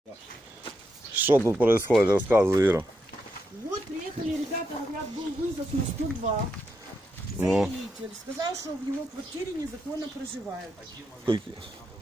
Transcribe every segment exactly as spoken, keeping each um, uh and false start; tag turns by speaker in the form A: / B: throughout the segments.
A: Что тут происходит? Рассказывай, Ира.
B: Вот приехали ребята, говорят, был вызов на сто два.
A: Ну.
B: Заявитель сказал, что в его квартире незаконно проживают.
A: Какие?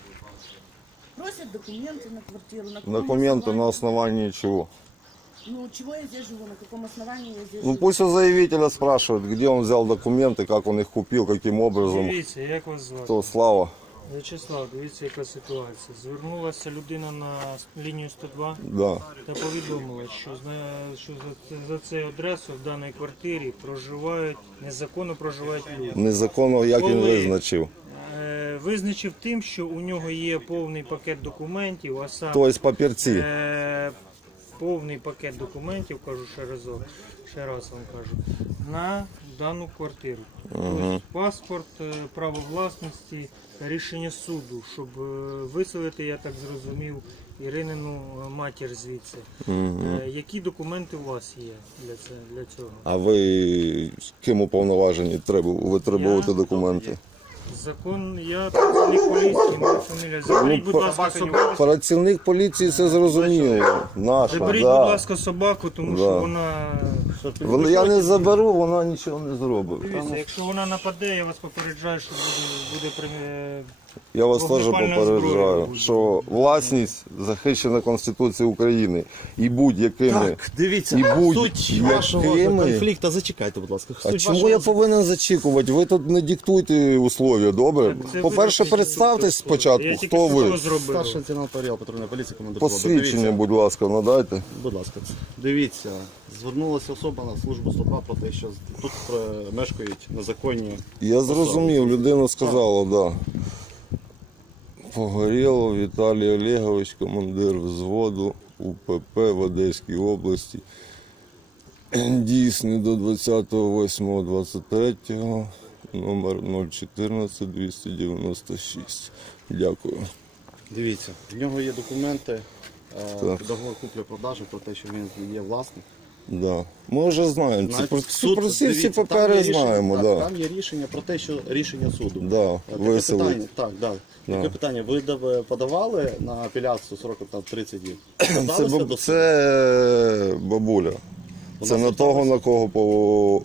B: Просят документы на квартиру. На каком
A: Документы на
B: основании?
A: основании чего?
B: Ну, чего я здесь живу, на каком основании я здесь
A: Ну
B: живу.
A: пусть у заявителя спрашивают, где он взял документы, как он их купил, каким образом.
C: Дивіться, як вас звати?
A: То Слава.
C: Вячеслав, дивіться, яка ситуація. Звернулася людина на лінію сто два
A: Да.
C: та повідомила, що, зна- що за, за цю адресу в даній квартирі проживають, незаконно проживають люди.
A: Незаконно, як він
C: Коли?
A: визначив.
C: Е, Визначив тим, що у нього є повний пакет документів, а саме
A: Тобто папірці.
C: е, повний пакет документів, кажу ще разок, ще раз вам кажу, на дану квартиру. Тобто паспорт, е, право власності, рішення суду, щоб е, виселити, я так зрозумів, Іринину е, матір звідси. Е, Які документи у вас є для, це, для цього?
A: А ви ким уповноважені треба витребувати
C: Я-
A: документи?
C: Закон, я працівник поліції, моя фамілія. Заберіть, будь ласка, собаку.
A: Працівник поліції все зрозуміло. Наша,
C: Заберіть,
A: да.
C: будь ласка, собаку, тому
A: Да.
C: що вона...
A: Вона- Я не заберу, вона нічого не зробить.
C: Дивіться, якщо вона нападе, я вас попереджаю, що буде, буде при...
A: Я вас теж
C: вогнепальна
A: попереджаю,
C: зброя буде.
A: що власність захищена Конституцією України і будь-якими.
D: Так, дивіться,
A: І будь
D: суть вашого
A: якими-
D: конфлікту, зачекайте, будь ласка.
A: А
D: Суть
A: чому
D: вашого-
A: я повинен зачікувати? Ви тут не диктуйте условия, добре?
C: Це
A: По-перше,
C: ви-
A: представтесь спочатку,
C: Я тільки
A: хто
C: що
A: ви.
C: зробив.
D: Старший лейтенант Паріал патрульної поліції, командир взводу.
A: Посвідчення,
D: Дивіться,
A: будь ласка, надайте.
D: будь ласка. Дивіться, звернулася особа на службу сто два про те, що тут е, мешкають незаконні.
A: Я зрозумів, людина сказала, так. Да. Погорєлов Віталій Олегович, командир взводу УПП в Одеській області. Дійсний до двадцятого восьмого двадцять третього, номер нуль чотирнадцять двісті дев'яносто шість. Дякую.
D: Дивіться, в нього є документи, е,
A: Так.
D: договор купля-продажу про те, що він є власник.
A: Да. Ми вже знаємо. Це
D: Навіть
A: про,
D: суд,
A: про ці всі
D: дивіться, там
A: папери
D: є рішення-
A: знаємо.
D: так,
A: Да.
D: Там є рішення про те, що рішення суду.
A: Да,
D: Е, таке
A: виселить.
D: питання, так, да. Таке питання. Ви дав- подавали на апеляцію сроком там тридцять днів?
A: Це,
D: Подалися
A: баб-
D: до
A: це бабуля. Це
D: нас
A: на того, на кого по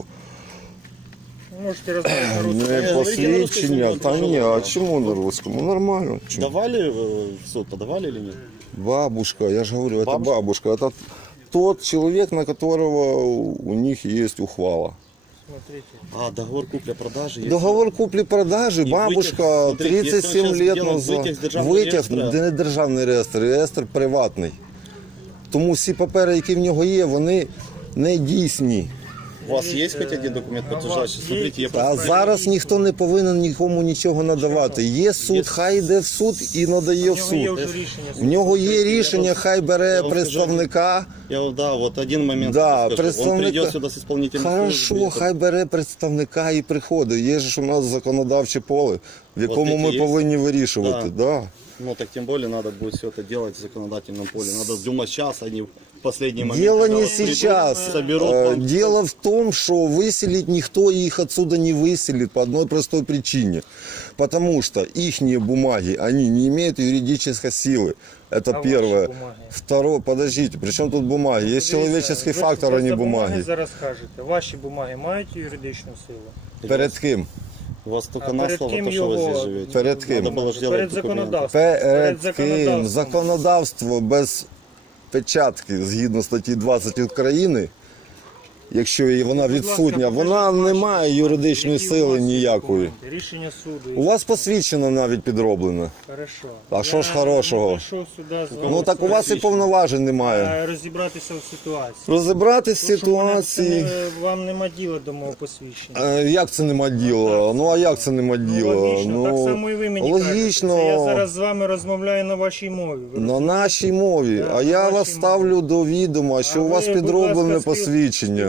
C: Можете розмовляти на русскому.
A: не
D: говорите на
A: посвідчення.
D: русском,
A: Та
D: що
A: ні,
D: ви?
A: а чому на русскому? Нормально. Чому?
D: Давали э, в суд, подавали или нет?
A: Бабушка, я же говорю, это
D: Бабушка?
A: бабушка. Это тот человек, на которого у них есть ухвала.
C: Смотрите.
D: А, договор купля-продажи есть.
A: Договор купли-продажи,
D: І
A: бабушка
D: витяг, смотрите,
A: тридцять сім
D: якщо
A: лет
D: зараз
A: назад.
D: витяг з державного
A: Витяг,
D: реєстру.
A: де не державний реєстр, реєстр приватний. Тому всі папери, які в нього є, вони не дійсні.
D: У вас есть хоть один документ, подтверждающий?
C: есть?
D: Смотрите, я
A: А
D: просто...
A: зараз ніхто не повинен нікому нічого надавати. Є суд, хай йде в суд і надає в
C: У нього є
A: суд.
C: вже рішення.
A: В нього є рішення, хай бере
D: вам
A: представника.
D: Я, вот, да, вот один момент
A: Да,
D: скажу. Он
A: представника.
D: придет сюда с исполнительной
A: Хорошо,
D: службы.
A: хай бере представника і приходить. Є ж у нас законодавче поле, в якому
D: такі
A: ми
D: є.
A: повинні вирішувати. Да.
D: Ну, так тем более надо будет все это делать в законодательном поле. Надо думать сейчас, а не в последний момент.
A: Дело
D: когда
A: не
D: вот придут,
A: сейчас.
D: Соберут
A: Э,
D: вам...
A: Дело в том, что выселить никто их отсюда не выселит по одной простой причине. Потому что их бумаги, они не имеют юридической силы. Это
C: А ваши
A: первое.
C: бумаги?
A: Второе, подождите, при чем тут бумаги? Есть человеческий
C: Ви-
A: фактор,
C: ви
A: а не
C: за
A: бумаги.
C: зараз кажете. Ваші бумаги мають юридичну силу?
A: Перед ким?
D: У вас только
C: А
D: на
C: перед
D: слово
C: ким
D: то, что вы
C: его-
D: здесь живете.
A: Перед ким?
D: Надо было же делать
C: Перед
D: документы.
C: законодавством.
A: Перед ким?
C: законодавством.
A: Законодавство без печатки, згідно статті двадцять України, якщо і вона
C: Будь ласка,
A: відсутня,
C: покажіть
A: вона не
C: ваші
A: має
C: документи,
A: юридичної
C: які у
A: сили
C: вас є
A: ніякої.
C: документи, Рішення суду.
A: У вас посвідчено навіть підроблене.
C: Хорошо.
A: А що ж
C: Я
A: хорошого?
C: прийшов сюди з вами
A: Ну так у вас і повноважень немає.
C: е, розібратися в ситуації.
A: Розібратись в
C: Тому що мене
A: ситуації.
C: це не- Вам нема діла до мого посвідчення.
A: Е, Як це нема діла? Ну а як це нема
C: Ну,
A: діла?
C: логічно, так само і ви мені
A: логічно.
C: кажете. Це я зараз з вами розмовляю на вашій мові. Ви
A: На нашій мові.
C: Да,
A: А
C: на
A: я
C: вашій
A: вас ставлю до відома, що
C: А
A: у вас
C: ви, будь
A: підроблене
C: ласка, спіл-
A: посвідчення.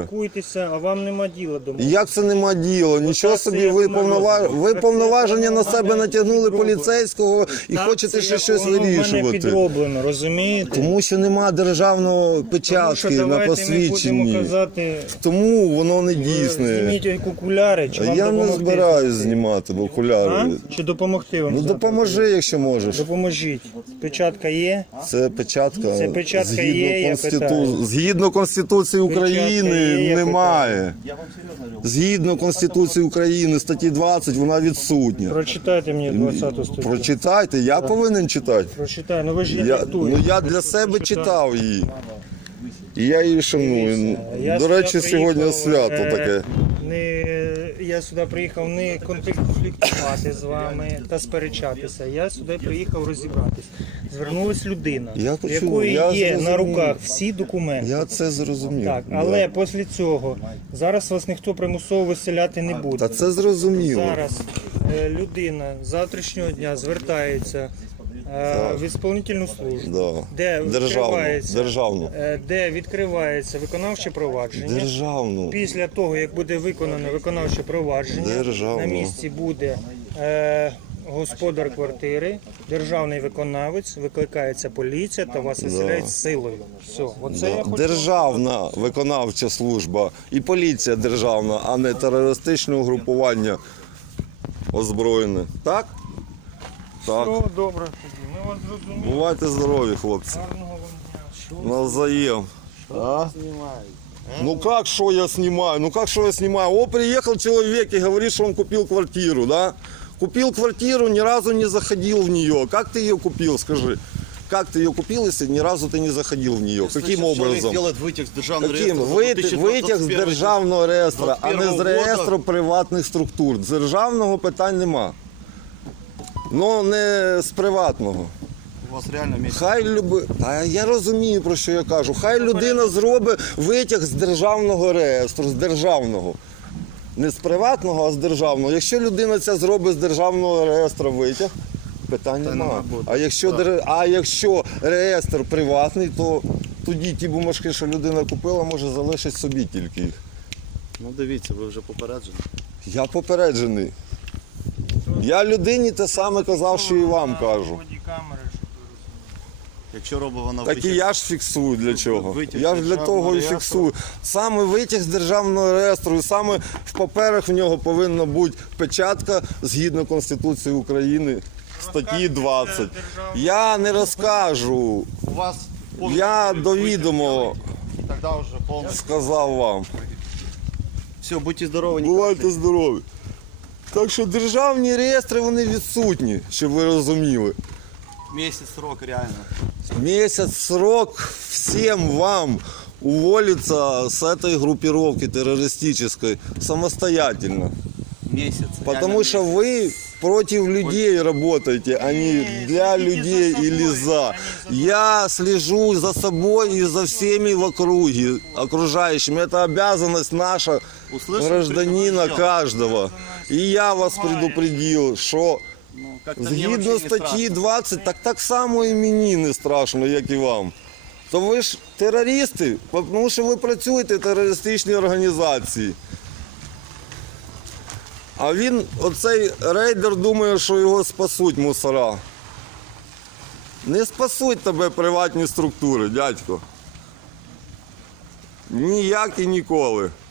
C: спілкуйтеся, а вам нема діла до мене.
A: Як це нема діла? Нічого
C: так це
A: собі,
C: як
A: ви,
C: у народу.
A: повнова... ви
C: Так
A: повноваження
C: це
A: на
C: як у
A: себе
C: мене
A: натягнули
C: підроблено.
A: поліцейського і
C: Так,
A: хочете
C: це
A: ще
C: як
A: щось
C: воно в мене
A: вирішувати.
C: підроблено, розумієте?
A: Тому що нема державного
C: Тому що
A: печатки на
C: давайте ми будемо
A: посвідченні.
C: казати,
A: Тому воно не дійсне.
C: зніміть окуляри, чи вам
A: Я не
C: допомогти?
A: збираюсь знімати в
C: А?
A: окуляри.
C: Чи допомогти вам?
A: Ну
C: зняти?
A: допоможи, якщо можеш.
C: Допоможіть. Печатка є?
A: Це печатка.
C: Це печатка
A: згідно,
C: є, я
A: Конститу...
C: питаю.
A: згідно Конституції України
C: є, я
A: немає.
D: Я вам серйозно говорю.
A: Згідно Конституції України статті двадцять вона відсутня.
C: Прочитайте мені двадцяту статтю.
A: Прочитайте, я повинен читати.
C: Прочитай, ну ви ж її
A: Я,
C: диктуєте.
A: ну я для себе читав її. І я її шаную.
C: Я
A: До
C: сюди
A: речі, сьогодні
C: приїхав,
A: свято
C: е,
A: таке.
C: Не, я сюди приїхав не конфліктувати з вами та сперечатися. Я сюди приїхав розібратись. Звернулась людина,
A: Я
C: в
A: почув,
C: якої
A: я
C: є на
A: зрозумів.
C: руках всі документи.
A: Я це зрозумів.
C: Так,
A: да.
C: але після цього зараз вас ніхто примусово виселяти не буде.
A: Та це зрозуміло.
C: Зараз е, людина з завтрашнього дня звертається е, в ісполнительну службу,
A: Да.
C: де
A: Державну,
C: відкривається,
A: державну.
C: е, де відкривається виконавче провадження.
A: Державну.
C: Після того, як буде виконане виконавче провадження,
A: Державну.
C: на місці буде е, господар квартири, державний виконавець, викликається поліція та вас виселяють силою. Все, оце я хочу.
A: Державна виконавча служба і поліція державна, а не терористичне угрупування озброєне. Так? Так.
C: Все добре тоді, ми вас зрозуміли.
A: Бувайте здорові, хлопці.
C: Гарного вам дня.
A: Навзаем. А? Ну как, что я снимаю? Ну как, что я снимаю? О, приехал человек и говорит, что он купил квартиру, да? Купил квартиру, ни разу не заходил в нее. Как ты ее купил, скажи? Как ты ее купил, если ни разу ты не заходил в нее? Каким образом?
D: Делать витяг з державного
A: Каким?
D: реєстру.
A: Вит- Витяг з державного реєстру, а не з
D: двадцять першого
A: реєстру приватних структур. З державного питань нема. Ну, не з приватного.
D: У вас реально місяць.
A: Хай люби. А я розумію, про що я кажу. Хай людина зробить витяг з державного реєстру, з державного. Не з приватного, а з державного. Якщо людина ця зробить з державного реєстру витяг, питань
D: Та
A: немає.
D: нема буде.
A: А якщо, дер- а якщо реєстр приватний, то тоді ті бумажки, що людина купила, може залишить собі тільки їх.
D: Ну дивіться, ви вже попереджені.
A: Я попереджений. Я людині те саме казав, що і вам кажу.
C: Ході камери, щоб ви розуміли.
D: Якщо робить вона
A: Так і
D: витяг,
A: я ж фіксую для чого.
D: Витяг
A: Я ж
D: з
A: для
D: державного
A: того і
D: реєстру.
A: фіксую. Саме витяг з державного реєстру, і саме в паперах в нього повинна бути печатка згідно Конституції України статті двадцять. Я не розкажу,
D: у вас повністю
A: я
D: витяг
A: довідомо
D: делаете, і тоді вже повністю.
A: сказав вам.
D: Все, будьте здорові. не
A: Бувайте здорові. Так що державні реєстри вони відсутні, щоб ви розуміли.
D: Місяць срок реально.
A: Месяц срок всем вам уволиться с этой группировки террористической самостоятельно.
D: Місяць.
A: Потому что вы против людей работаете, а не для людей или за. Я слежу за собой и за всеми в округе, окружающими. Это обязанность наша,
D: Услышал,
A: гражданина
D: предупрежден.
A: каждого. И я вас предупредил, что
D: Ну, как-то мені
A: згідно
D: вообще не
A: статті
D: страшно.
A: двадцять, так так само і мені не страшно, як і вам. То ви ж терористи, тому що ви працюєте в терористичній організації. А він, оцей рейдер, думає, що його спасуть мусора. Не спасуть тебе приватні структури, дядько. Ніяк і ніколи.